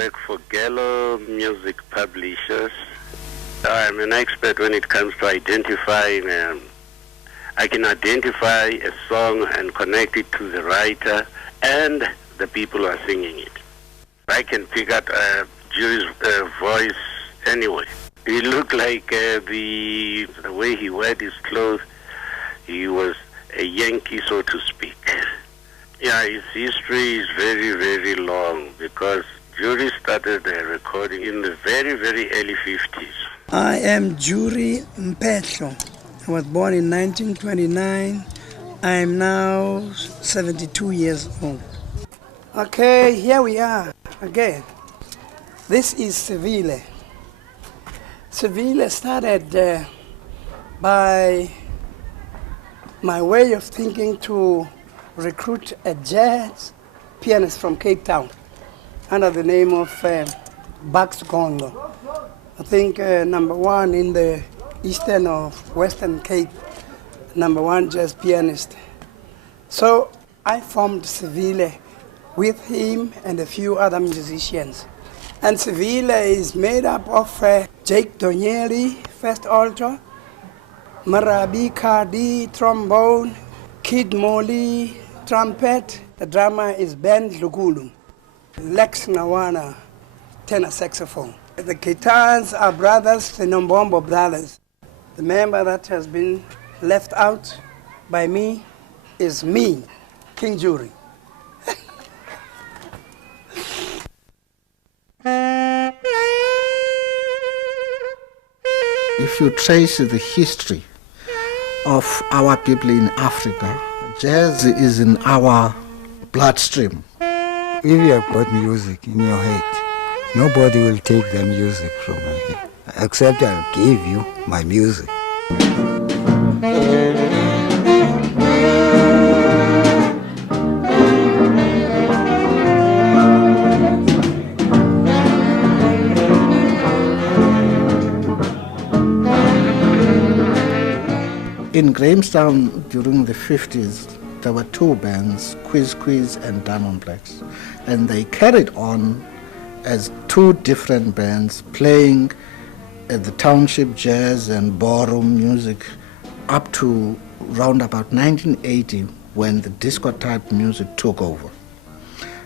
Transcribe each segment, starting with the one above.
work for Gallo Music Publishers. I'm an expert when it comes to identifying. I can identify a song and connect it to the writer and the people who are singing it. I can pick up Jury's voice anyway. He looked like the way he wore his clothes. He was a Yankee, so to speak. Yeah, his history is very, very long because Jury started recording in the very, very early 50s. I am Jury Mpetlo. I was born in 1929. I am now 72 years old. Okay, here we are again. This is Seville. Seville started by my way of thinking to recruit a jazz pianist from Cape Town under the name of Bugs Gondo. I think number one in the eastern or western Cape, number one jazz pianist. So I formed Sivile with him and a few other musicians. And Seville is made up of Jake Donieri, first alto, Marabi Kadi, trombone, Kid Molly, trumpet. The drummer is Ben Lugulu. Lex Nawana, tenor saxophone. The guitars are brothers, the Nombombo brothers. The member that has been left out by me is me, King Jury. If you trace the history of our people in Africa, jazz is in our bloodstream. If you have got music in your head, nobody will take the music from you, except I'll give you my music. In Grahamstown during the 50s, there were two bands, Quiz and Diamond Blacks, and they carried on as two different bands playing at the township jazz and ballroom music up to round about 1980 when the disco type music took over.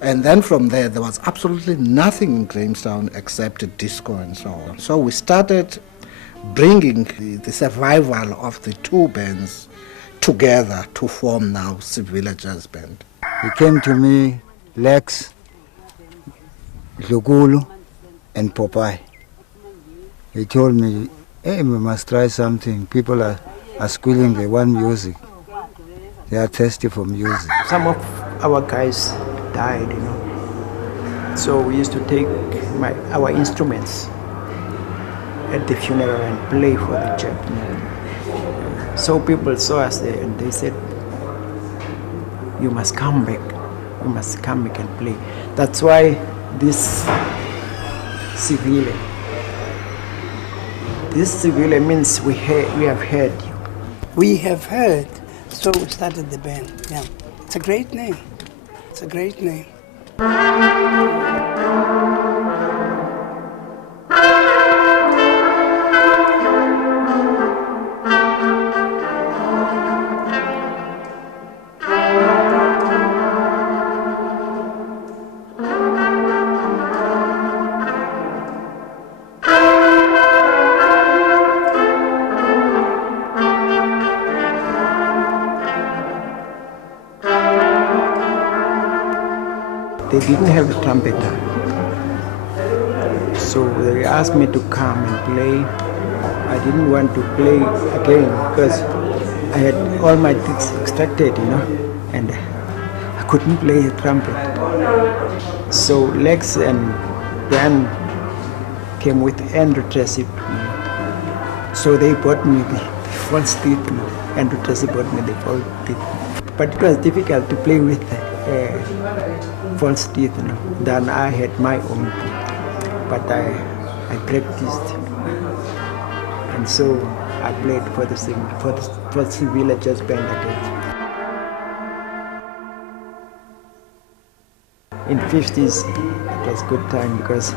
And then from there was absolutely nothing in Grahamstown except disco and so on. So we started bringing the survival of the two bands together to form now Sivile Jazz Band. He came to me, Lex, Lugulu, and Popeye. He told me, hey, we must try something. People are squealing, they want music. They are thirsty for music. Some of our guys died, you know. So we used to take our instruments at the funeral and play for the church. So people saw us there and they said, you must come back. You must come back and play. That's why this Sivile. This Sivile means we have heard you. We have heard, so we started the band. Yeah, it's a great name. It's a great name. They didn't have a trumpeter. So they asked me to come and play. I didn't want to play again because I had all my teeth extracted, you know, and I couldn't play the trumpet. So Lex and Dan came with Andrew Tracy. So they bought me the false teeth. Andrew Tracy bought me the false teeth. But it was difficult to play with false teeth, you know. Then I had my own teeth, but I practiced, and so I played for the Sivile Jazz Band again. In 50s, was good time because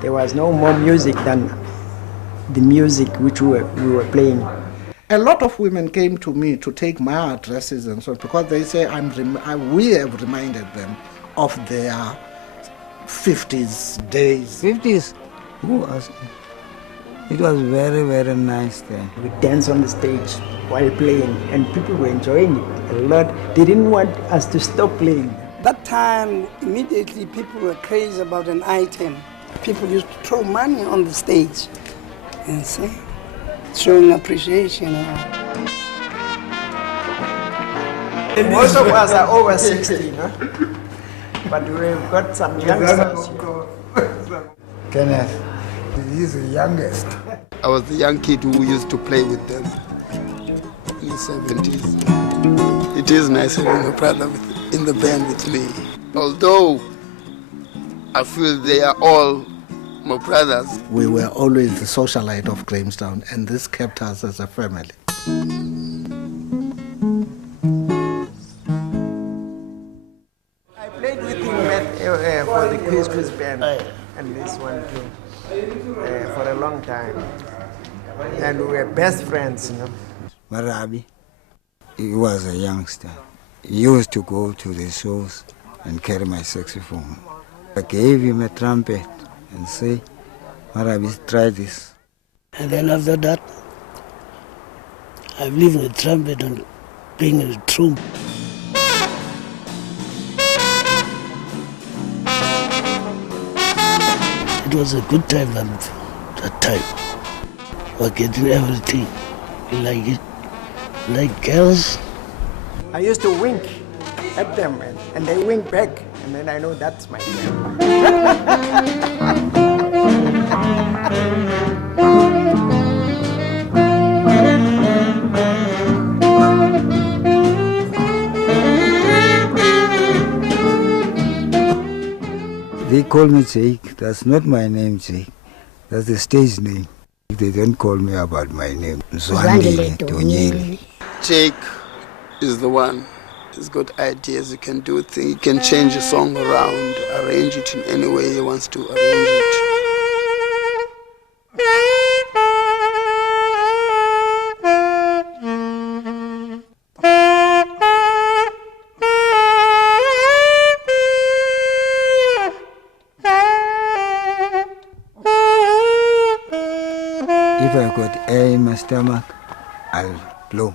there was no more music than the music which we were playing. A lot of women came to me to take my addresses and so on because they say we have reminded them of their 50s days. 50s? It was very, very nice then. We danced on the stage while playing and people were enjoying it a lot. They didn't want us to stop playing. That time, immediately people were crazy about an item. People used to throw money on the stage and say, showing appreciation. Most of us are over 60, no? But we've got some youngsters. Kenneth, he's the youngest. I was the young kid who used to play with them in the 70s. It is nice having a brother in the band with me. Although I feel they are all my brothers. We were always the socialite of Grahamstown, and this kept us as a family. I played with him for the Quiz band and this one too for a long time. And we were best friends, you know. Marabi, he was a youngster. He used to go to the shows and carry my saxophone. I gave him a trumpet and say, Marabi, try this. And then after that, I'm leaving a trumpet and playing a drum. It was a good time that time. We're getting everything. You like it? Like girls? I used to wink at them and they wink back and then I know that's my game. They call me Jake. That's not my name, Jake. That's the stage name. They don't call me about my name. Zwandile Tonyeli. Jake is the one. He's got ideas. He can do things. He can change a song around, arrange it in any way he wants to arrange it. If I got air in my stomach, I'll blow.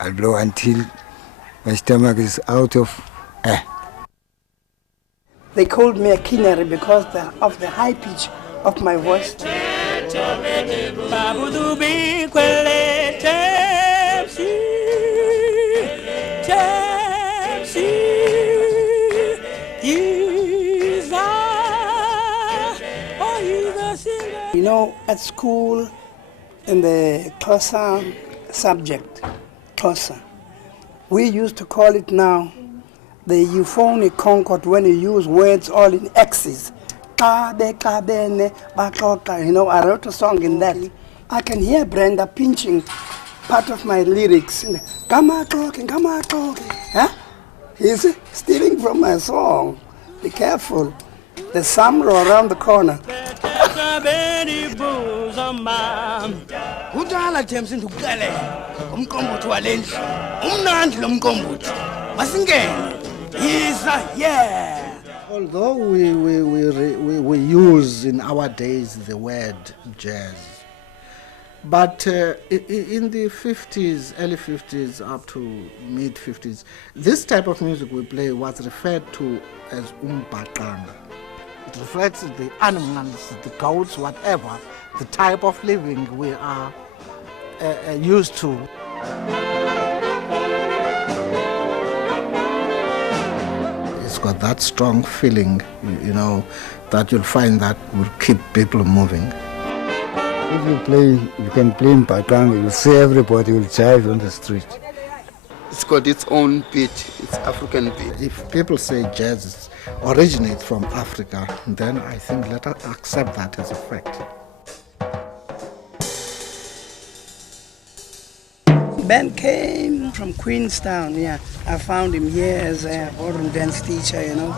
I'll blow until my stomach is out of air. They called me a kinary because of the high pitch of my voice. You know, at school, in the Xhosa subject, Xhosa, we used to call it now the euphonic concord when you use words all in X's. You know, I wrote a song in that. I can hear Brenda pinching part of my lyrics. Huh? He's stealing from my song. Be careful. There's Samro around the corner. Although we use in our days the word jazz, but in the 50s, early 50s up to mid 50s, this type of music we play was referred to as umbaqanga. It reflects the animals, the goats, whatever, the type of living we are used to. It's got that strong feeling, you know, that you'll find that will keep people moving. If you can play in Pakang, you'll see everybody will jive on the street. It's got its own beat, its African beat. If people say jazz originates from Africa, then I think let us accept that as a fact. Ben came from Queenstown, yeah. I found him here as a ballroom dance teacher, you know.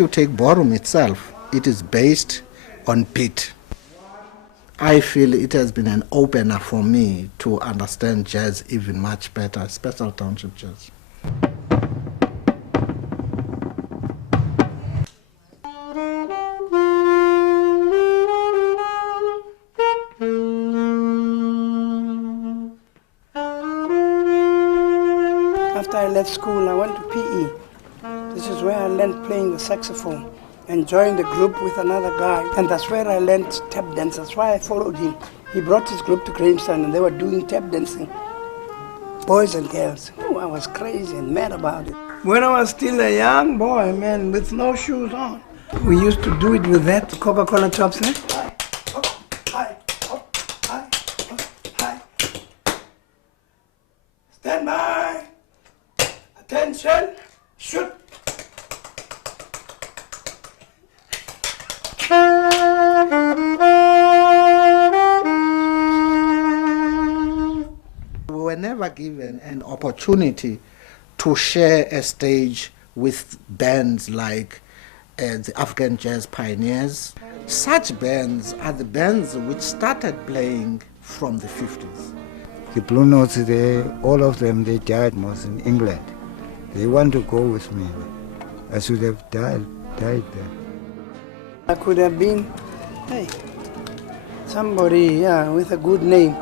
you take ballroom itself, it is based on beat. I feel it has been an opener for me to understand jazz even much better, especially township jazz. After I left school, I went to PE. This is where I learned playing the saxophone and joined a group with another guy. And that's where I learned tap dance. That's why I followed him. He brought his group to Grahamstown and they were doing tap dancing. Boys and girls. Oh, I was crazy and mad about it. When I was still a young boy, man, with no shoes on, we used to do it with that Coca-Cola tops, eh? Stand by. Attention. Shoot. We were never given an opportunity to share a stage with bands like the African Jazz Pioneers. Such bands are the bands which started playing from the 50s. The Blue Notes, all of them, they died most in England. They want to go with me. I should have died there. I could have been, hey, somebody, with a good name.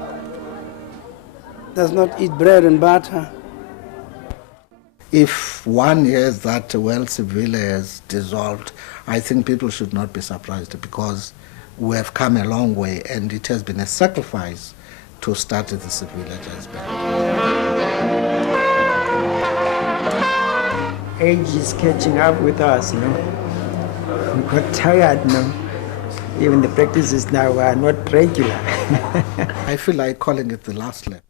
Does not eat bread and butter. If one hears that Seville has dissolved, I think people should not be surprised because we have come a long way and it has been a sacrifice to start the Seville Jazz Band. Age is catching up with us, you know. We got tired now. Even the practices now are not regular. I feel like calling it the last lap.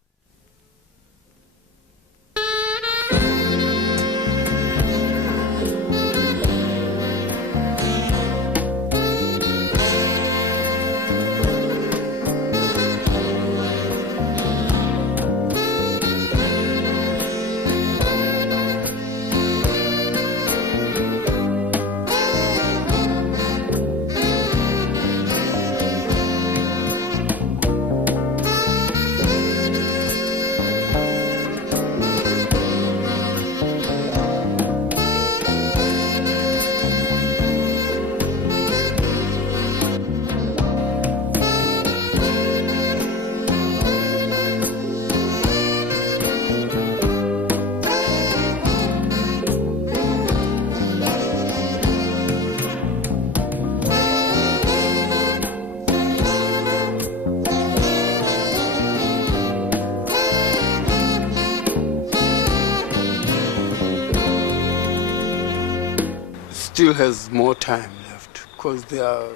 Still has more time left because there are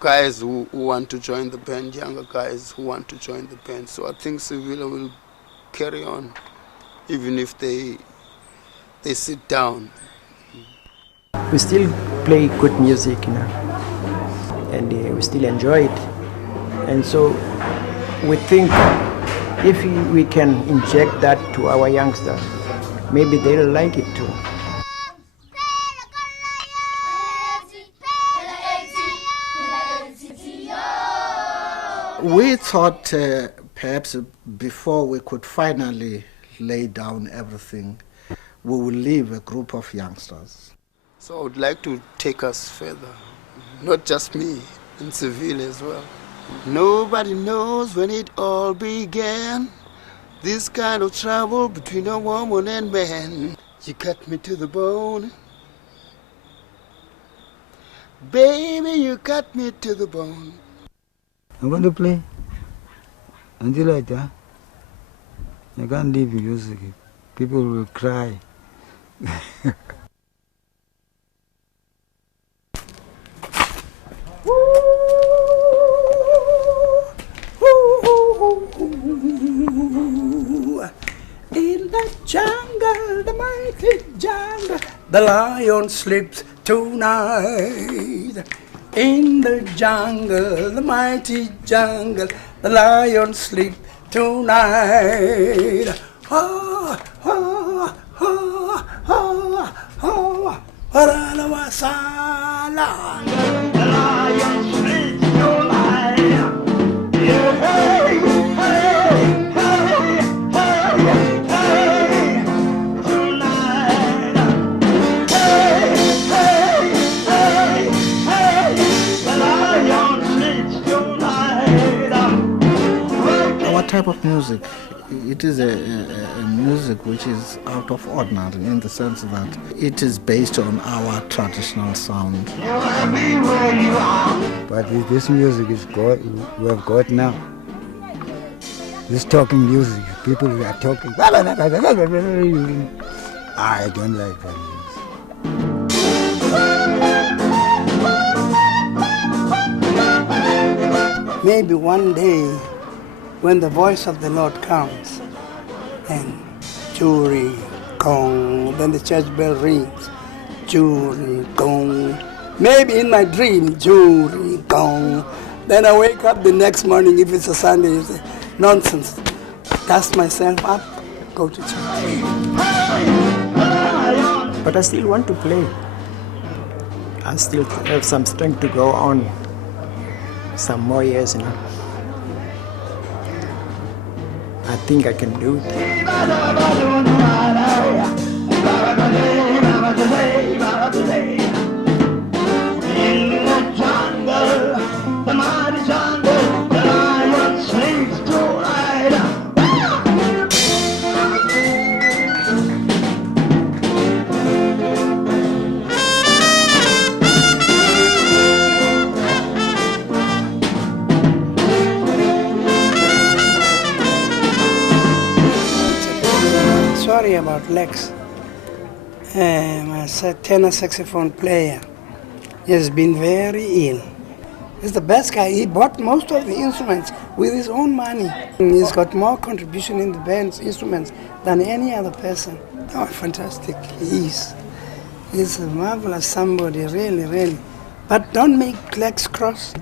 guys who want to join the band, younger guys who want to join the band. So I think Sivile will carry on even if they sit down. We still play good music, you know, and we still enjoy it. And so we think if we can inject that to our youngsters, maybe they'll like it too. We thought perhaps before we could finally lay down everything, we will leave a group of youngsters. So I would like to take us further, not just me, in Seville as well. Nobody knows when it all began, this kind of trouble between a woman and man. You cut me to the bone. Baby, you cut me to the bone. I'm going to play until I die. I can't leave music. People will cry. In the jungle, the mighty jungle, the lion sleeps tonight. In the jungle, the mighty jungle, the lion sleeps tonight. Ah, ah, ah, ah, ah, Our type of music, it is a music which is out of ordinary in the sense that it is based on our traditional sound. But this music is we have got now. This talking music, people are talking. I don't like that music. Maybe one day, when the voice of the Lord comes, and jury, gong, then the church bell rings, jury, gong. Maybe in my dream, jury, gong. Then I wake up the next morning, if it's a Sunday, it's nonsense. Dust myself up, go to church. But I still want to play. I still have some strength to go on some more years, I think I can do it. In the jungle, the mighty jungle, the lion sleeps tonight. Sorry about Lex, my tenor saxophone player. He has been very ill. He's the best guy. He bought most of the instruments with his own money. He's got more contribution in the band's instruments than any other person. Oh, fantastic. He's a marvelous somebody, really, really. But don't make Lex cross.